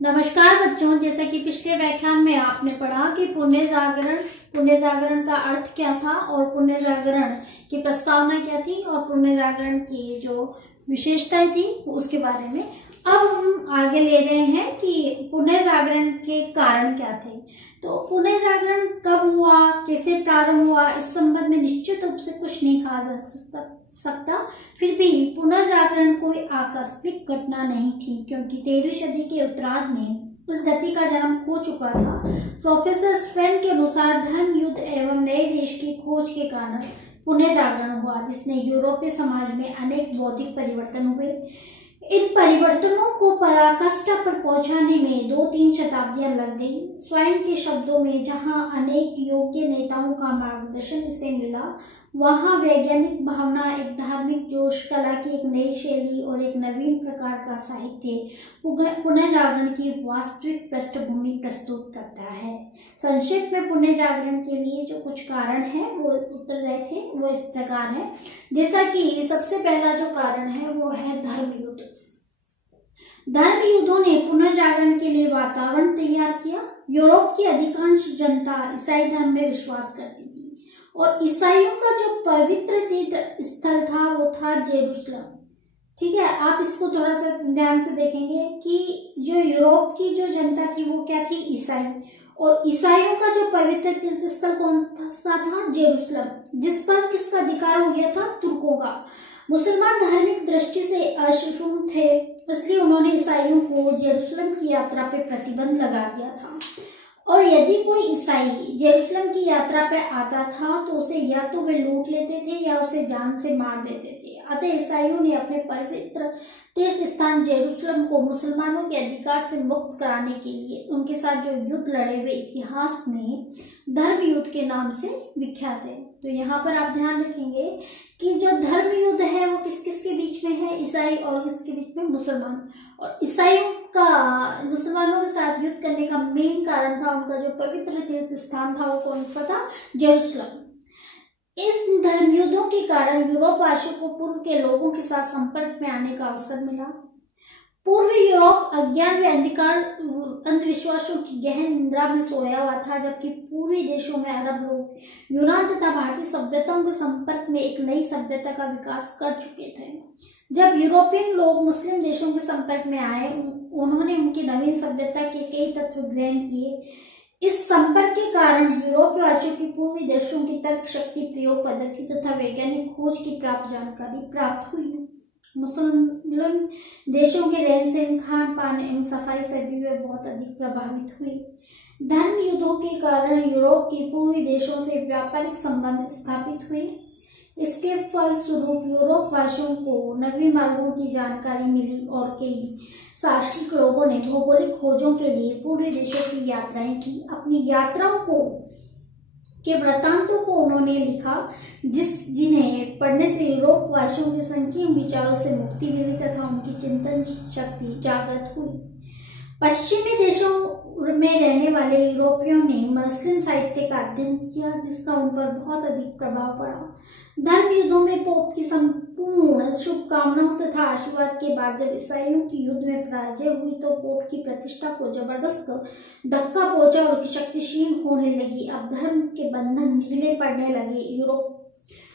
नमस्कार बच्चों, जैसा कि पिछले व्याख्यान में आपने पढ़ा कि पुण्य जागरण का अर्थ क्या था और पुण्य जागरण की प्रस्तावना क्या थी और पुण्य जागरण की जो विशेषताएं थी उसके बारे में। अब हम आगे ले रहे हैं कि पुण्य जागरण के कारण क्या थे। तो पुण्य जागरण कब हुआ, कैसे प्रारंभ हुआ, इस संबंध में निश्चित रूप से कुछ नहीं कहा जा सकता। फिर भी पुनर्जागरण कोई आकस्मिक घटना नहीं थी, क्योंकि 13वीं सदी के उत्तरार्ध में इस गति का जन्म हो चुका था। प्रोफेसर स्वेन के अनुसार धर्म युद्ध एवं नए देश की खोज के कारण पुनर्जागरण हुआ, जिसने यूरोपीय समाज में अनेक बौद्धिक परिवर्तन हुए। इन परिवर्तनों को पराकाष्ठा पर पहुंचाने में 2-3 शताब्दियां लग गई। स्वयं के शब्दों में, जहां अनेक योग्य नेताओं का मार्गदर्शन इसे मिला, वहां वैज्ञानिक भावना, एक धार्मिक जोश, कला की एक नई शैली और एक नवीन प्रकार का साहित्य पुनर्जागरण की वास्तविक पृष्ठभूमि प्रस्तुत करता है। संक्षेप में पुण्य जागरण के लिए जो कुछ कारण है वो उत्तरदायी थे, वो इस प्रकार है। जैसा कि सबसे पहला जो कारण है वो है धर्म युद्ध। धर्म युद्धों ने पुनर्जागरण के लिए वातावरण तैयार किया। यूरोप की अधिकांश जनता ईसाई धर्म में विश्वास करती थी और ईसाइयों का जो पवित्र तीर्थ स्थल था वो था जेरूसलम। ठीक है, आप इसको थोड़ा सा ध्यान से देखेंगे कि जो यूरोप की जो जनता थी वो क्या थी, ईसाई, और ईसाइयों का जो पवित्र तीर्थ स्थल कौन सा था, जेरूसलम, जिस पर किसका अधिकार हो गया था, तुर्कों का। मुसलमान धार्मिक दृष्टि से असहिष्णु थे, इसलिए उन्होंने ईसाइयों को जेरूसलम की यात्रा पे प्रतिबंध लगा दिया था। और यदि कोई ईसाई जेरूसलम की यात्रा पे आता था तो उसे या तो वे लूट लेते थे या उसे जान से मार देते थे। अतः ईसाइयों ने अपने पवित्र तीर्थ स्थान जेरूसलम को मुसलमानों के अधिकार से मुक्त कराने के लिए उनके साथ जो युद्ध लड़े हुए इतिहास में धर्म युद्ध के नाम से विख्यात है। तो यहाँ पर आप ध्यान रखेंगे कि जो धर्म युद्ध है वो किस किस के बीच में है, ईसाई और किसके बीच में, मुसलमान। और ईसाइयों का मुसलमानों के साथ युद्ध करने का मेन कारण था उनका जो पवित्र तीर्थ स्थान था वो कौन सा था, जेरूसलम। इस धर्म युद्धों के कारण यूरोप वासियों को पूर्व के लोगों के साथ संपर्क में आने का अवसर मिला। पूर्वी यूरोप अज्ञान व अंधविश्वासों की गहन निद्रा में सोया हुआ था, जबकि पूर्वी देशों में अरब लोग यूनान तथा भारतीय सभ्यताओं के संपर्क में एक नई सभ्यता का विकास कर चुके थे। जब यूरोपियन लोग मुस्लिम देशों के संपर्क में आए, उन्होंने उनकी नवीन सभ्यता के कई तत्व ग्रहण किए। इस संपर्क के कारण यूरोपीय वासियों की पूर्वी देशों की तर्क शक्ति, प्रयोग पद्धति तथा वैज्ञानिक खोज की जानकारी प्राप्त हुई। मुस्लिम देशों के रहन सहन, खान पान एवं सफाई से भी वे बहुत अधिक प्रभावित हुए। धर्म युद्धों के कारण यूरोप के पूर्वी देशों से व्यापारिक संबंध स्थापित हुए। इसके फलस्वरूप यूरोप वासियों को नवीन मार्गों की जानकारी मिली और कई साहसिक लोगों ने भौगोलिक खोजों के लिए पूर्वी देशों की यात्राएं की। अपनी यात्राओं के वृत्तांतों को उन्होंने लिखा, जिन्हें पढ़ने से यूरोप वासियों के संकीर्ण विचारों से मुक्ति मिली तथा उनकी चिंतन शक्ति जागृत हुई। पश्चिमी देशों में रहने वाले यूरोपियों ने मुस्लिम साहित्य का अध्ययन किया, जिसका उन पर बहुत अधिक प्रभाव पड़ा। धर्म युद्धों में पोप की संपूर्ण शुभकामनाओं तथा आशीर्वाद के बाद जब ईसाइयों की युद्ध में पराजय हुई तो पोप की प्रतिष्ठा को जबरदस्त धक्का पहुंचा और शक्तिशील होने लगी। अब धर्म के बंधन ढीले पड़ने लगे।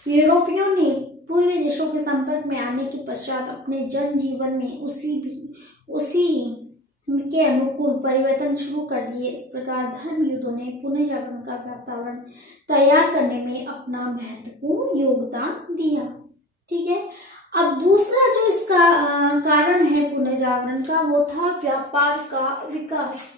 यूरोपियों ने पूर्वी देशों के संपर्क में आने के पश्चात अपने जनजीवन में उसी के अनुकूल परिवर्तन शुरू कर दिए। इस प्रकार धर्म युद्धों ने पुनः जागरण का वातावरण तैयार करने में अपना महत्वपूर्ण योगदान दिया। ठीक है, अब दूसरा जो इसका कारण है पुनः जागरण का, वो था व्यापार का विकास।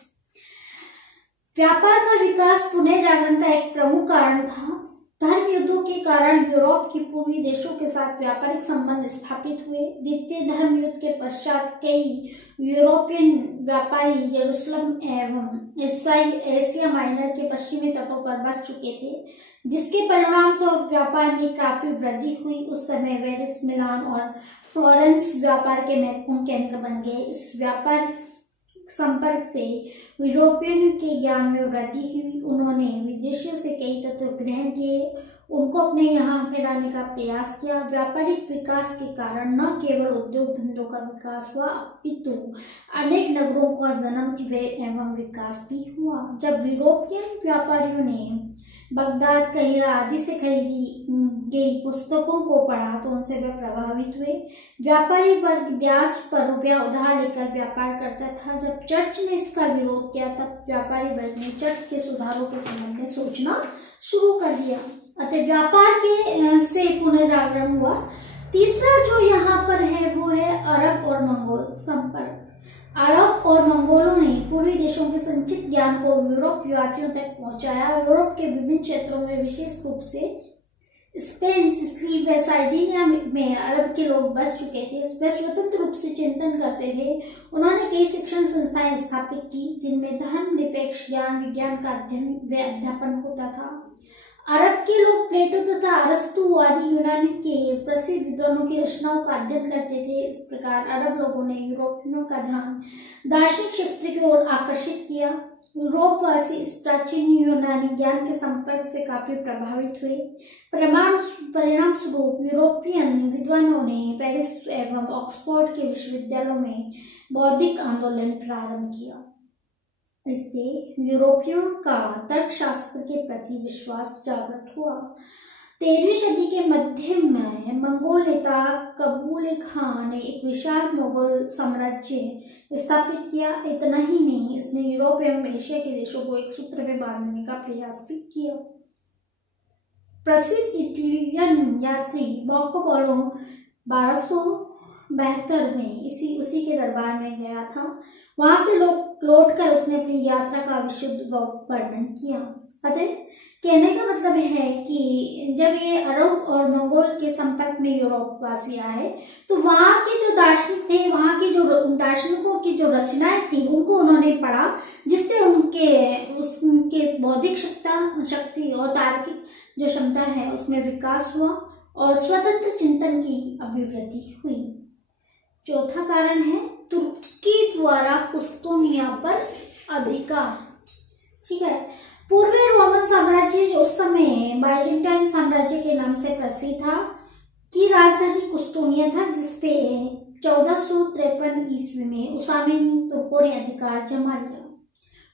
व्यापार का विकास पुनः जागरण का एक प्रमुख कारण था। धर्म युद्धों के कारण यूरोप के पूर्वी देशों के साथ व्यापारिक संबंध स्थापित हुए। द्वितीय धर्म युद्ध के पश्चात कई यूरोपियन व्यापारी जेरूसलम एवं एशिया माइनर के पश्चिमी तटों पर बस चुके थे, जिसके परिणामस्वरूप व्यापार में काफी वृद्धि हुई। उस समय वेनिस, मिलान और फ्लोरेंस व्यापार के महत्वपूर्ण केंद्र बन गए। इस व्यापार संपर्क से यूरोपियन के ज्ञान में वृद्धि हुई। उन्होंने विदेशियों से कई तत्व ग्रहण किए उनको अपने यहाँ पे लाने का प्रयास किया। व्यापारिक विकास के कारण न केवल उद्योग धंधों का विकास हुआ अपितु अनेक नगरों का जन्म एवं विकास भी हुआ। जब यूरोपियन व्यापारियों ने बगदाद, काहिरा आदि से खरीदी गई पुस्तकों को पढ़ा तो उनसे वे प्रभावित हुए। व्यापारी वर्ग ब्याज पर रुपया उधार लेकर व्यापार करता था। जब चर्च ने इसका विरोध किया तब व्यापारी वर्ग ने चर्च के सुधारों के संबंध में सोचना शुरू कर दिया। अतः व्यापार के से पुनर्जागरण हुआ। तीसरा जो यहाँ पर है वो है अरब और मंगोल संपर्क। अरब और मंगोलों ने पूर्वी देशों के संचित ज्ञान को यूरोप वासियों तक पहुंचाया। यूरोप के विभिन्न क्षेत्रों में विशेष रूप से स्पेन, सिसिली व सार्डिनिया में अरब के लोग बस चुके थे। वे स्वतंत्र रूप से चिंतन करते थे। उन्होंने कई शिक्षण संस्थाएं स्थापित की जिनमें धर्मनिरपेक्ष ज्ञान विज्ञान का अध्ययन व अध्यापन होता था। अरब के लोग प्लेटो तथा अरस्तु आदि यूनानी के प्रसिद्ध विद्वानों की रचनाओं का अध्ययन करते थे। इस प्रकार अरब लोगों ने यूरोपियनों का ध्यान दार्शनिक क्षेत्र की ओर आकर्षित किया। यूरोपवासी इस प्राचीन यूनानी ज्ञान के संपर्क से काफी प्रभावित हुए। परिणाम स्वरूप यूरोपियन विद्वानों ने पेरिस एवं ऑक्सफोर्ड के विश्वविद्यालयों में बौद्धिक आंदोलन प्रारंभ किया। इससे यूरोपियों का तर्कशास्त्र के प्रति विश्वास जागृत हुआ। 13वीं सदी के मध्य में मंगोल नेता कबूल खान ने एक विशाल मुगल साम्राज्य स्थापित किया। इतना ही नहीं, इसने यूरोप एवं एशिया के देशों को एक सूत्र में बांधने का प्रयास भी किया। प्रसिद्ध इटालियन यात्री मार्को पोलो 1272 में उसी के दरबार में गया था। वहां से लौटकर उसने अपनी यात्रा का विशुद्ध वर्णन किया। अतः कहने का मतलब है कि जब ये अरब और मंगोल के संपर्क में यूरोपवासी आए तो वहां के जो दार्शनिक थे, वहां के जो दार्शनिकों की जो रचनाएं थी उनको उन्होंने पढ़ा, जिससे उनके बौद्धिक शक्ति और तार्किक जो क्षमता है उसमें विकास हुआ और स्वतंत्र चिंतन की अभिवृद्धि हुई। चौथा कारण है तुर्की द्वारा कुस्तुनिया पर अधिकार। ठीक है, पूर्वी रोमन साम्राज्य जो उस समय बाइजेंटाइन साम्राज्य के नाम से प्रसिद्ध था की राजधानी कुस्तुनिया था, जिसपे 1453 ईस्वी में उसामिन तुर्कों ने अधिकार जमा लिया।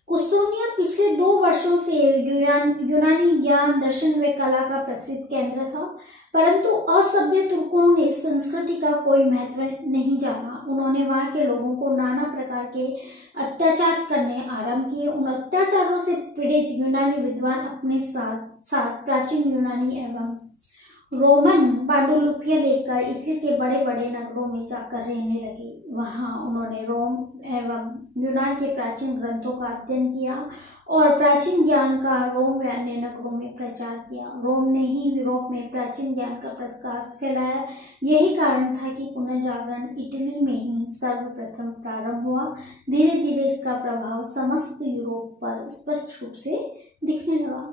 कुस्तुनिया पिछले 2 वर्षों से यूनानी ज्ञान, दर्शन व कला का प्रसिद्ध केंद्र था, परंतु असभ्य तुर्कों ने इस संस्कृति का कोई महत्व नहीं जाना। उन्होंने वहां के लोगों को नाना प्रकार के अत्याचार करने आरंभ किए। उन अत्याचारों से पीड़ित यूनानी विद्वान अपने साथ प्राचीन यूनानी एवं रोमन पांडुलिपियां लेकर इटली के बड़े बड़े नगरों में जाकर रहने लगे। वहां उन्होंने रोम एवं यूनान के प्राचीन ग्रंथों का अध्ययन किया और प्राचीन ज्ञान का रोम व अन्य नगरों में प्रचार किया। रोम ने ही यूरोप में प्राचीन ज्ञान का प्रकाश फैलाया। यही कारण था कि पुनर्जागरण इटली में ही सर्वप्रथम प्रारंभ हुआ। धीरे धीरे इसका प्रभाव समस्त यूरोप पर स्पष्ट रूप से दिखने लगा।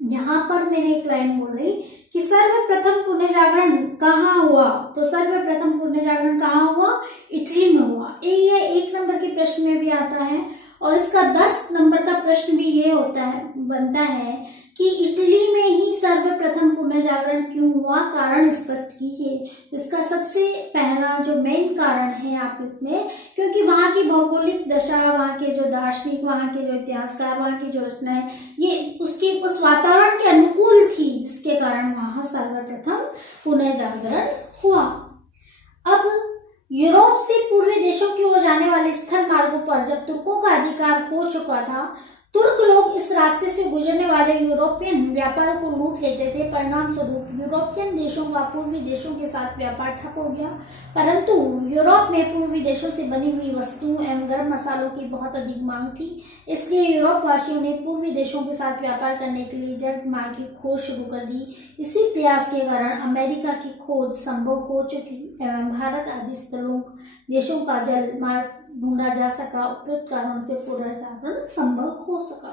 यहाँ पर मैंने एक लाइन बोल रही कि सर्वप्रथम पुनर्जागरण कहाँ हुआ, तो सर्वप्रथम पुनर्जागरण कहाँ हुआ? इटली में हुआ। ये 1 नंबर के प्रश्न में भी आता है और इसका 10 नंबर का प्रश्न भी ये बनता है कि इटली में ही सर्वप्रथम पुनर्जागरण क्यों हुआ, कारण स्पष्ट कीजिए। इसका सबसे पहला जो मेन कारण है आप इसमें, क्योंकि वहां की भौगोलिक दशा, वहां के जो दार्शनिक, वहां के जो इतिहासकार, वहां की जो रचनाएं, ये उस वातावरण के अनुकूल थी, जिसके कारण वहां सर्वप्रथम पुनर्जागरण हुआ। अब यूरोप से पूर्वी देशों की ओर जाने वाले स्थल मार्गों पर जब तुर्कों का अधिकार हो चुका था, तुर्क लोग इस रास्ते से गुजरने वाले यूरोपियन व्यापारों को लूट लेते थे। परिणाम स्वरूप यूरोपियन देशों का पूर्वी देशों के साथ व्यापार ठप हो गया। परंतु यूरोप में पूर्वी देशों से बनी हुई वस्तुओं एवं गर्म मसालों की बहुत अधिक मांग थी, इसलिए यूरोप वासियों ने पूर्वी देशों के साथ व्यापार करने के लिए जल मार्ग की खोज शुरू कर दी। इसी प्रयास के कारण अमेरिका की खोज संभव हो चुकी एवं भारत आदि स्थलों देशों का जल मार्ग ढूंढा जा सका। उपयुक्त कारणों से पुनर्जागरण संभव हो सका।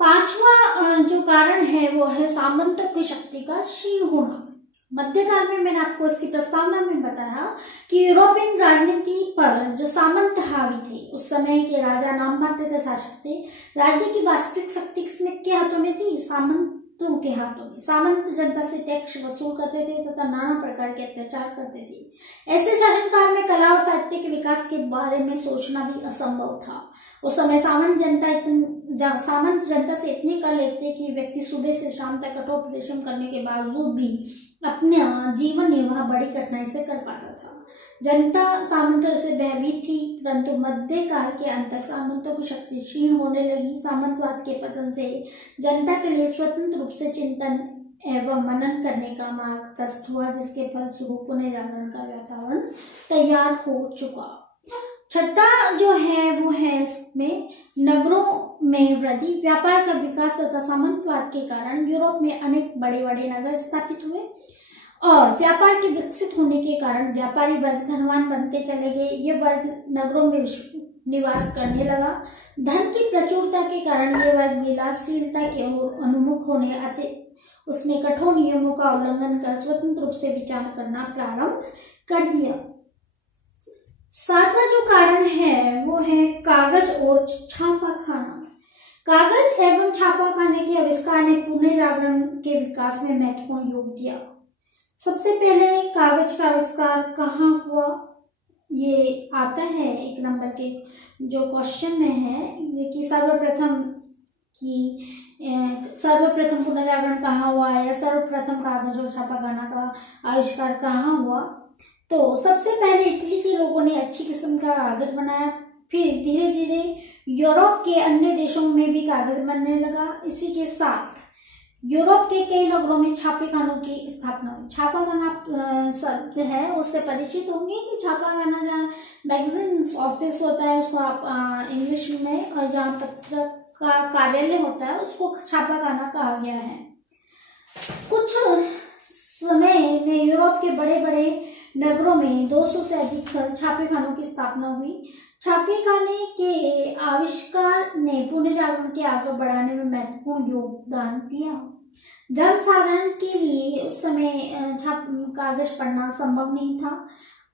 5वां जो कारण है वो है सामंतों की शक्ति का क्षीण होना। मध्यकाल में मैंने आपको इसकी प्रस्तावना में बताया कि यूरोपियन राजनीति पर जो सामंत हावी थे, उस समय के राजा नाम मात्र के शासक थे। राज्य की वास्तविक शक्ति किसके हाथों में थी? सामंत के हाथों में। सामंत जनता से टैक्स वसूल करते थे तथा नाना प्रकार के अत्याचार करते थे। ऐसे शासनकाल में कला और साहित्य के विकास के बारे में सोचना भी असंभव था। उस समय सामंत जनता से इतनी कर लेते कि व्यक्ति सुबह से शाम तक कठोर परिश्रम करने के बावजूद भी अपना जीवन निर्वाह बड़ी कठिनाई से कर पाता था। जनता सामंतों से भयभीत थी, परंतु मध्यकाल के अंत तक सामंतों की शक्ति क्षीण होने लगी। सामंतवाद के पतन से जनता के लिए स्वतंत्र रूप से चिंतन एवं मनन करने का मार्ग प्रशस्त हुआ, जिसके फलस्वरूप पुनः जागरण का वातावरण तैयार हो चुका। छठा जो है वो है इसमें नगरों में वृद्धि, व्यापार का विकास तथा सामंतवाद के कारण यूरोप में अनेक बड़े बड़े नगर स्थापित हुए और व्यापार के विकसित होने के कारण व्यापारी वर्ग धनवान बनते चले गए। ये वर्ग नगरों में निवास करने लगा। धन की प्रचुरता के कारण ये वर्ग विलासशीलता के ओर उन्मुख होने आते। उसने कठोर नियमों का उल्लंघन कर स्वतंत्र रूप से विचार करना प्रारंभ कर दिया। सातवां जो कारण है वो है कागज और छापाखाना। कागज एवं छापाखाने के आविष्कार ने पुनः जागरण के विकास में महत्वपूर्ण योग दिया। सबसे पहले कागज का आविष्कार कहाँ हुआ, ये आता है एक नंबर के जो क्वेश्चन में है कि सर्वप्रथम पुनः जागरण कहाँ हुआ या सर्वप्रथम कागज और छापाखाना का आविष्कार कहाँ हुआ। तो सबसे पहले इटली के लोगों ने अच्छी किस्म का कागज बनाया, फिर धीरे धीरे यूरोप के अन्य देशों में भी कागज बनने लगा। इसी के साथ यूरोप के कई नगरों में छापेखानों की स्थापना हुई। छापाखाना शब्द है उससे परिचित होंगे कि छापाखाना जहाँ मैगजीन ऑफिस होता है उसको आप इंग्लिश में, और जहाँ पत्र का कार्यालय होता है उसको छापाखाना कहा गया है। कुछ समय में यूरोप के बड़े बड़े नगरों में 200 से अधिक छापेखानों की स्थापना हुई। छापेखाने के आविष्कार ने पुनः जागरण के आगे बढ़ाने में महत्वपूर्ण योगदान दिया। जनसाधारण के लिए उस समय कागज पढ़ना संभव नहीं था।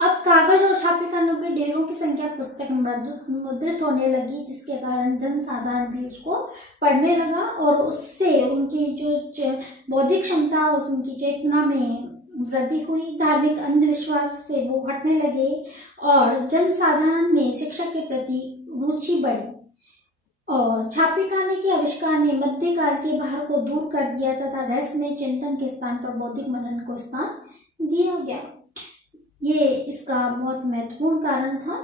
अब कागज और छापेखानों के ढेरों की संख्या पुस्तक मुद्रित होने लगी, जिसके कारण जनसाधारण भी उसको पढ़ने लगा और उससे उनकी जो बौद्धिक क्षमता, उनकी चेतना में वृद्धि हुई। धार्मिक अंधविश्वास से वो हटने लगे और जनसाधारण में शिक्षा के प्रति रुचि बढ़ी। और छापेखाने के आविष्कार ने मध्यकाल के भार को दूर कर दिया तथा रहस्यमय चिंतन के स्थान पर बौद्धिक मनन को स्थान दिया गया। ये इसका बहुत महत्वपूर्ण कारण था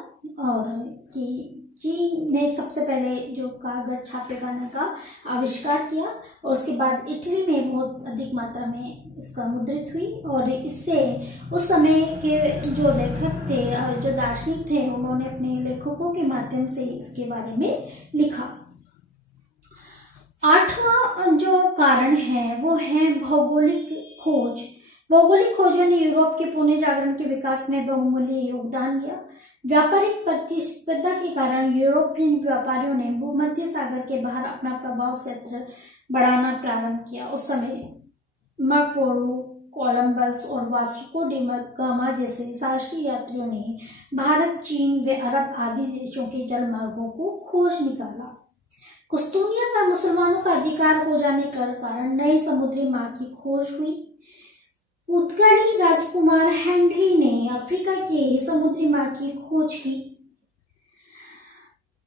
और कि चीन ने सबसे पहले जो कागज छापेखाने का आविष्कार किया और उसके बाद इटली में बहुत अधिक मात्रा में इसका मुद्रित हुई और इससे उस समय के जो लेखक थे, जो दार्शनिक थे, उन्होंने अपने लेखकों के माध्यम से इसके बारे में लिखा। आठवां जो कारण है वो है भौगोलिक खोज। भौगोलिक खोजों ने यूरोप के पुनः जागरण के विकास में बहुमूल्य योगदान दिया। व्यापारिक प्रतिस्पर्धा के कारण यूरोपियन व्यापारियों ने भूमध्य सागर के बाहर अपना प्रभाव क्षेत्र बढ़ाना प्रारंभ किया। उस समय मार्को कोलंबस और वास्को डी गामा जैसे शास्त्रीय यात्रियों ने भारत, चीन व अरब आदि देशों के जल मार्गों को खोज निकाला। कुस्तुनिया पर मुसलमानों का अधिकार हो जाने के कारण नए समुद्री मार्ग की खोज हुई। उत्कली राजकुमार हेनरी ने अफ्रीका के समुद्री मार्ग की खोज की।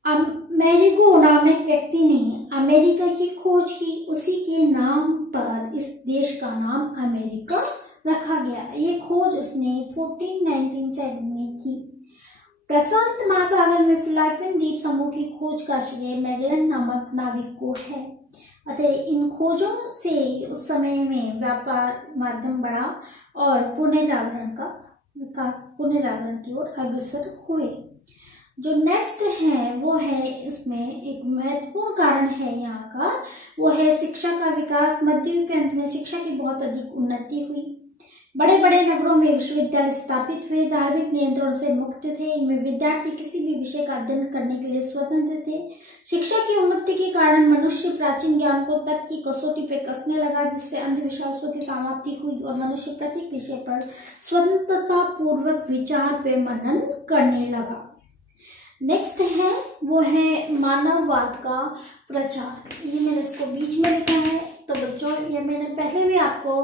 अमेरिगो नामक व्यक्ति ने अमेरिका की खोज की। उसी के नाम पर इस देश का नाम अमेरिका रखा गया। ये खोज उसने 1497 में की। प्रशांत महासागर में फिलिपाइन द्वीप समूह की खोज का श्रेय मैगेलन नामक नाविक को है। अतः इन खोजों से उस समय में व्यापार माध्यम बढ़ा और पुनः जागरण का विकास, पुनः जागरण की ओर अग्रसर हुए। जो नेक्स्ट है वो है, इसमें एक महत्वपूर्ण कारण है यहाँ का, वो है शिक्षा का विकास। मध्ययुग के अंत में शिक्षा की बहुत अधिक उन्नति हुई। बड़े बड़े नगरों में विश्वविद्यालय स्थापित हुए। धार्मिक नियंत्रण से मुक्त थे। इनमें विद्यार्थी किसी भी विषय का अध्ययन करने के लिए स्वतंत्र थे। शिक्षा की उन्नति के कारण मनुष्य प्राचीन ज्ञान को तर्क की कसौटी पे कसने लगा, जिससे अंधविश्वासों की समाप्ति हुई और मनुष्य प्रत्येक विषय पर स्वतंत्रता पूर्वक विचार व मनन करने लगा। नेक्स्ट है वो है मानववाद का प्रचार। ये मैंने इसको बीच में लिखा है। तो बच्चों ये मैंने पहले भी आपको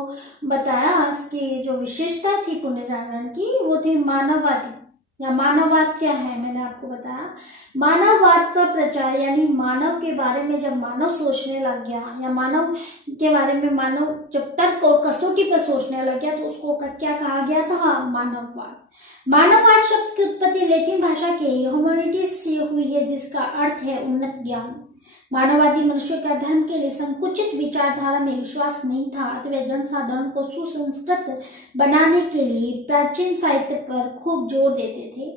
बताया, इसकी जो विशेषता थी पुण्य जागरण की वो थी मानववादी, या मानववाद क्या है मैंने आपको बताया। मानववाद का प्रचार यानी मानव के बारे में जब मानव सोचने लग गया, या मानव के बारे में मानव जब तर्क और कसौटी पर सोचने लग गया, तो उसको क्या कहा गया था, मानववाद। मानववाद शब्द की उत्पत्ति लैटिन भाषा के ह्यूमैनिटीज से हुई है, जिसका अर्थ है उन्नत ज्ञान। मानववादी मनुष्य का धर्म के लिए संकुचित विचारधारा में विश्वास नहीं था, अतः जनसाधारण को सुसंस्कृत बनाने के लिए प्राचीन साहित्य पर खूब जोर देते थे।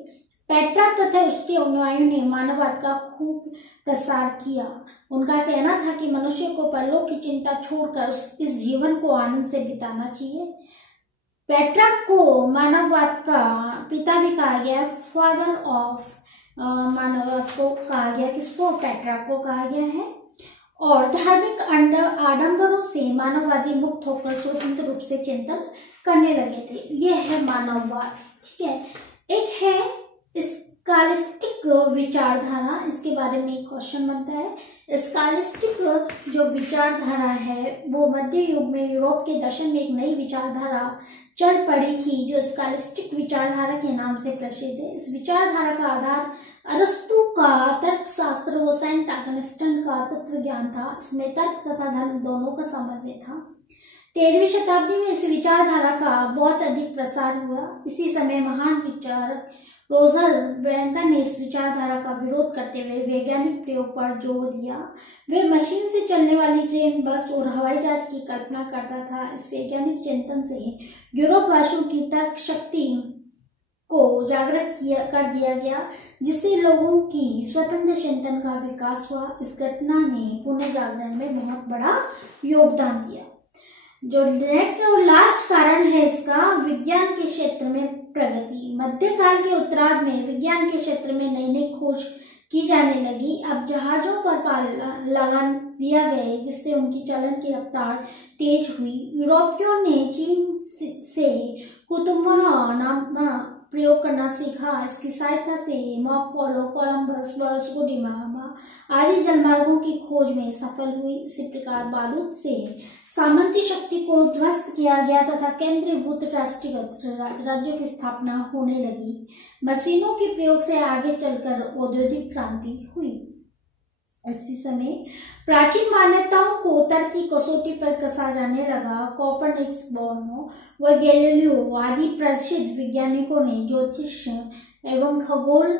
पेट्रार्क तथा उसके अनुयायियों ने मानववाद का खूब प्रसार किया। उनका कहना था कि मनुष्य को परलोक की चिंता छोड़कर इस जीवन को आनंद से बिताना चाहिए। पेट्रार्क को मानववाद का पिता भी कहा गया, फादर ऑफ मानववाद को कहा गया, किसको, पेट्रार्क को कहा गया है। और धार्मिक आडंबरों से मानववादी मुक्त होकर स्वतंत्र रूप से चिंतन करने लगे थे। यह है मानववाद, ठीक है। एक है स्कॉलास्टिक विचारधारा, इसके बारे में एक क्वेश्चन बनता है। स्कॉलास्टिक जो विचारधारा है वो मध्य युग में यूरोप के दर्शन में एक नई विचारधारा चल पड़ी थी, जो स्कॉलास्टिक विचारधारा के नाम से प्रसिद्ध है। इस विचारधारा का आधार अरस्तु का तर्कशास्त्र व सेंट ऑगस्टिन का तत्व ज्ञान था। इसमें तर्क तथा धर्म दोनों का समन्वय था। 13वीं शताब्दी में इस विचारधारा का बहुत अधिक प्रसार हुआ। इसी समय महान विचारक रोजर बैंकर ने इस विचारधारा का विरोध करते हुए वैज्ञानिक प्रयोग पर जोर दिया। वे मशीन से चलने वाली ट्रेन, बस और हवाई जहाज की कल्पना करता था। इस वैज्ञानिक चिंतन से यूरोपवासियों की तर्क शक्ति को जागृत कर दिया गया, जिससे लोगों की स्वतंत्र चिंतन का विकास हुआ। इस घटना ने पुनः जागरण में बहुत बड़ा योगदान दिया। जो नेक्स्ट और लास्ट कारण है इसका, विज्ञान के क्षेत्र में प्रगति। मध्यकाल के उत्तरार्ध में विज्ञान के क्षेत्र में नई नई खोज की जाने लगी। अब जहाजों पर लगान दिया गए, जिससे उनकी चलन की रफ्तार तेज हुई। यूरोपियों ने चीन से कुतुबखाना नाम प्रयोग करना सीखा। इसकी सहायता से पोलो, कोलंबस, वास्को डी गामा आदि जलमार्गों की खोज में सफल हुई। इसी प्रकार बारूद से सामंती शक्ति को ध्वस्त किया गया तथा केंद्रीभूत राष्ट्रीयगत राज्यों की स्थापना होने लगी। मशीनों के प्रयोग से आगे चलकर औद्योगिक क्रांति हुई। इसी समय प्राचीन मान्यताओं को तर्क की कसौटी पर कसा जाने लगा। कोपरनिकस, बोर्नो व गैलीलियो आदि प्रसिद्ध वैज्ञानिकों ने ज्योतिष एवं खगोल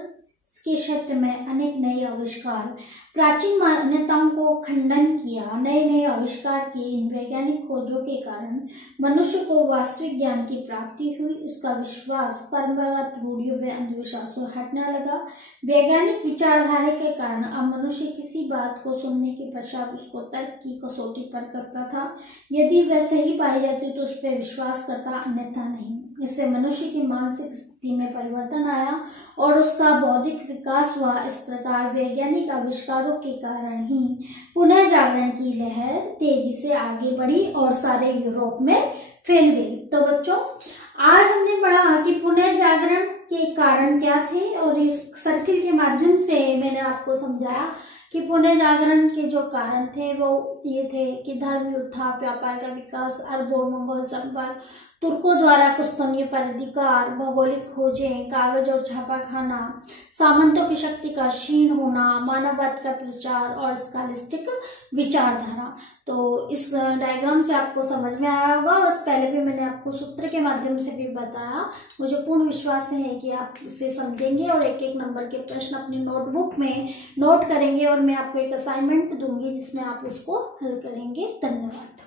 के क्षेत्र में अनेक नए आविष्कार, प्राचीन मान्यताओं को खंडन किया। नए नए आविष्कार की इन वैज्ञानिक खोजों के कारण मनुष्य को वास्तविक ज्ञान की प्राप्ति हुई। उसका विश्वास परंपरागत रूढ़ियों व अंधविश्वासों हटने लगा। वैज्ञानिक विचारधारा के कारण अब मनुष्य किसी बात को सुनने के पश्चात उसको तर्क की कसौटी पर कसता था। यदि वह सही पाई जाती तो उस पर विश्वास करता, अन्यथा नहीं। इससे मनुष्य की मानसिक स्थिति में परिवर्तन आया और उसका बौद्धिक विकास हुआ। इस प्रकार वैज्ञानिक आविष्कारों के कारण ही पुनः जागरण की लहर तेजी से आगे बढ़ी और सारे यूरोप में फैल गई। तो बच्चों, आज हमने पढ़ा कि पुनः जागरण के कारण क्या थे, और इस सर्किल के माध्यम से मैंने आपको समझाया कि पुनः जागरण के जो कारण थे वो ये थे कि धर्म उत्थान, व्यापार का विकास, अरबों मंगोल संपर्क, तुर्कों द्वारा कुस्तुनियों पर अधिकार, भौगोलिक खोजें, कागज और छापाखाना, सामंतों की शक्ति का क्षीण होना, मानववाद का प्रचार और स्कॉलास्टिक विचारधारा। तो इस डायग्राम से आपको समझ में आया होगा, और इस पहले भी मैंने आपको सूत्र के माध्यम से भी बताया। मुझे पूर्ण विश्वास है कि आप इसे समझेंगे और एक एक नंबर के प्रश्न अपनी नोटबुक में नोट करेंगे, और मैं आपको एक असाइनमेंट दूंगी जिसमें आप इसको हल करेंगे। धन्यवाद।